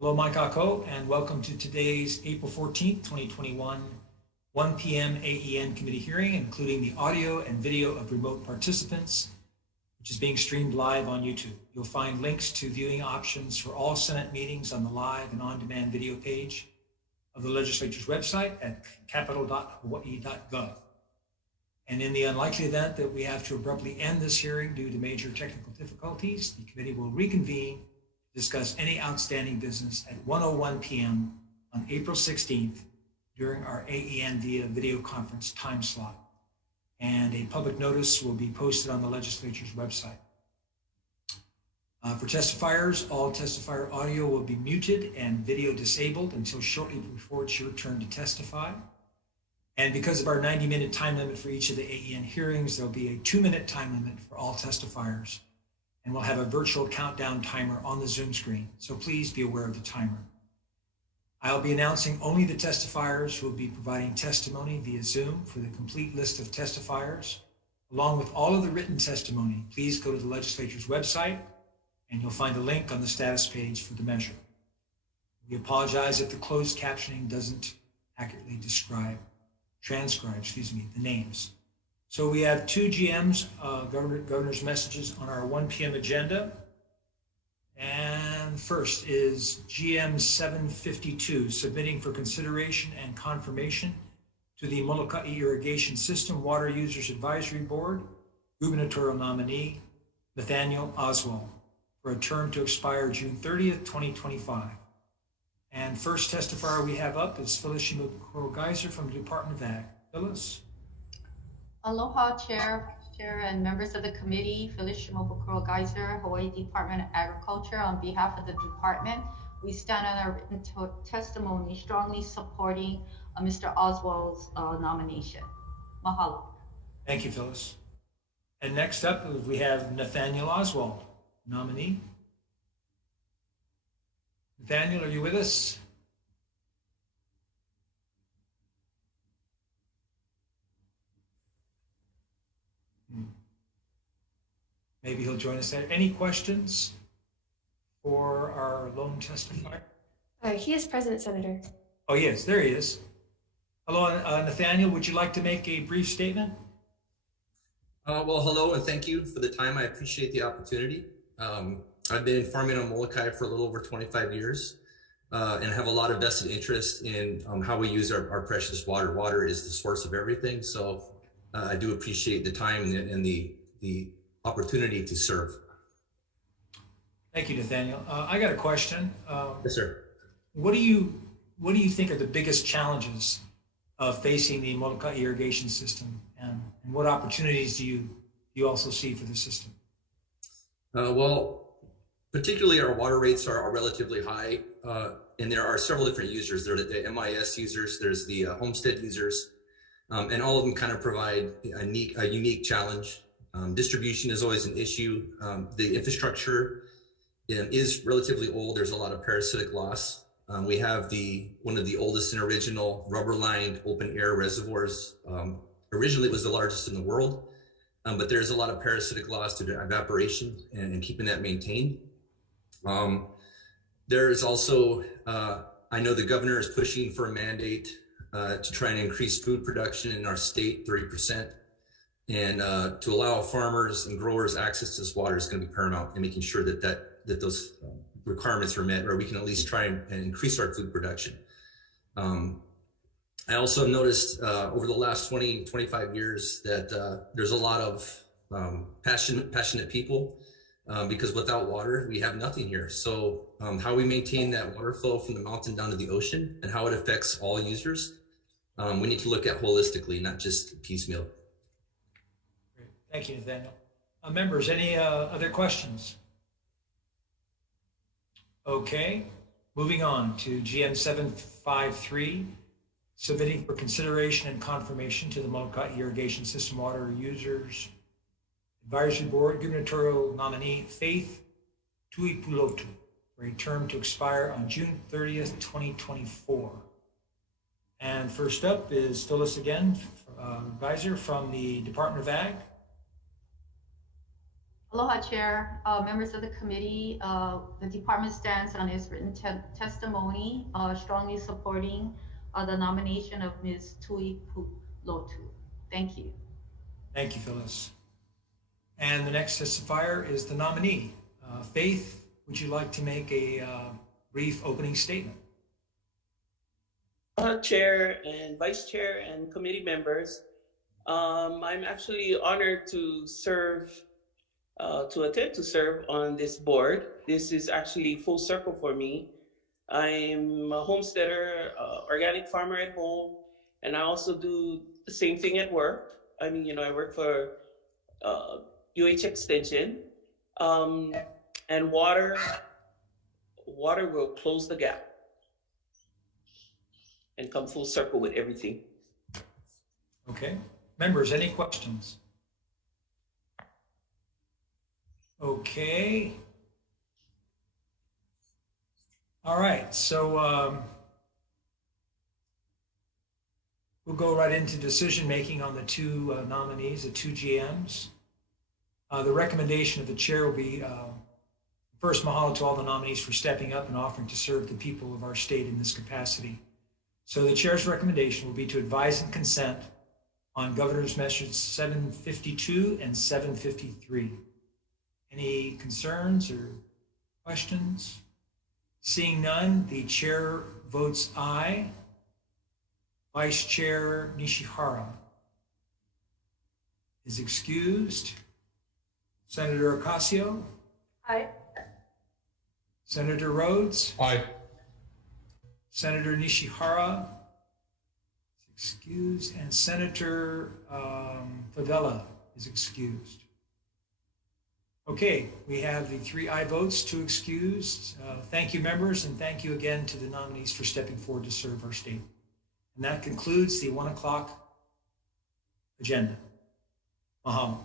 Hello, Mike Ako, and welcome to today's April 14th, 2021, 1 p.m. AEN committee hearing, including the audio and video of remote participants, which is being streamed live on YouTube. You'll find links to viewing options for all Senate meetings on the live and on-demand video page of the legislature's website at capitol.hawaii.gov. And in the unlikely event that we have to abruptly end this hearing due to major technical difficulties, the committee will reconvene to discuss any outstanding business at 1:01 p.m. on April 16th during our AEN via video conference time slot. And a public notice will be posted on the legislature's website. For testifiers, all testifier audio will be muted and video disabled until shortly before it's your turn to testify. And because of our 90-minute time limit for each of the AEN hearings, there'll be a 2-minute time limit for all testifiers. And we'll have a virtual countdown timer on the Zoom screen, so please be aware of the timer. I'll be announcing only the testifiers who will be providing testimony via Zoom. For the complete list of testifiers, along with all of the written testimony, please go to the legislature's website and you'll find a link on the status page for the measure. We apologize if the closed captioning doesn't accurately transcribe the names. So we have two GM's, governor's messages on our 1 p.m. agenda. And first is GM 752, submitting for consideration and confirmation to the Molokai Irrigation System Water Users Advisory Board, gubernatorial nominee Nathaniel Oswald, for a term to expire June 30th, 2025. And first testifier we have up is Phyllis Shimokuro-Geiser from the Department of Ag. Phyllis? Aloha, Chair and members of the committee. Phyllis Shimokuro-Geiser, Hawaii Department of Agriculture. On behalf of the department, we stand on our written testimony strongly supporting Mr. Oswald's nomination. Mahalo. Thank you, Phyllis. And next up, we have Nathaniel Oswald, nominee. Nathaniel, are you with us? Maybe he'll join us there. Any questions for our lone testifier? He is present, Senator. Oh, yes, there he is. Hello, Nathaniel, would you like to make a brief statement? Well, hello, and thank you for the time. I appreciate the opportunity. I've been farming on Molokai for a little over 25 years and have a lot of vested interest in how we use our precious water. Water is the source of everything, so I do appreciate the time and the opportunity to serve. Thank you, Nathaniel. I got a question. Yes, sir. What do you think are the biggest challenges of facing the Molokai irrigation system, and what opportunities do you also see for the system? Well, particularly our water rates are relatively high, and there are several different users. There are the MIS users, there's the homestead users, and all of them kind of provide a unique challenge. Distribution is always an issue. The infrastructure is relatively old. There's a lot of parasitic loss. We have one of the oldest and original rubber-lined open-air reservoirs. Originally, it was the largest in the world, but there's a lot of parasitic loss due to evaporation and keeping that maintained. There's also, I know the governor is pushing for a mandate to try and increase food production in our state 30%. And to allow farmers and growers access to this water is going to be paramount in making sure that those requirements are met, or we can at least try and increase our food production. I also noticed over the last 25 years that there's a lot of passionate people because without water, we have nothing here. So how we maintain that water flow from the mountain down to the ocean and how it affects all users, we need to look at holistically, not just piecemeal. Great. Thank you, Nathaniel. Members, any other questions? Okay, moving on to GM 753, submitting for consideration and confirmation to the Molokai Irrigation System Water Users Advisory Board, gubernatorial nominee Faith Tuipulotu, for a term to expire on June 30th, 2024. And first up is Phyllis again, advisor from the Department of Ag. Aloha, Chair, members of the committee. The department stands on its written testimony, strongly supporting the nomination of Ms. Tui Pulotu. Thank you. Thank you, Phyllis. And the next testifier is the nominee. Faith, would you like to make a brief opening statement? Chair and Vice Chair and committee members, I'm actually honored to serve, to attempt to serve on this board. This is actually full circle for me. I'm a homesteader, organic farmer at home, and I also do the same thing at work. I mean, I work for UH Extension, and water will close the gap and come full circle with everything. Okay. Members, any questions? Okay. All right. So we'll go right into decision making on the two nominees, the two GMs. The recommendation of the chair will be first, mahalo to all the nominees for stepping up and offering to serve the people of our state in this capacity. So the chair's recommendation will be to advise and consent on Governor's Message 752 and 753. Any concerns or questions? Seeing none, the chair votes aye. Vice Chair Nishihara is excused. Senator Ocasio? Aye. Senator Rhodes? Aye. Senator Nishihara is excused, and Senator Favela is excused. Okay, we have the 3 aye votes, 2 excused. Thank you, members, and thank you again to the nominees for stepping forward to serve our state. And that concludes the 1 o'clock agenda. Mahalo.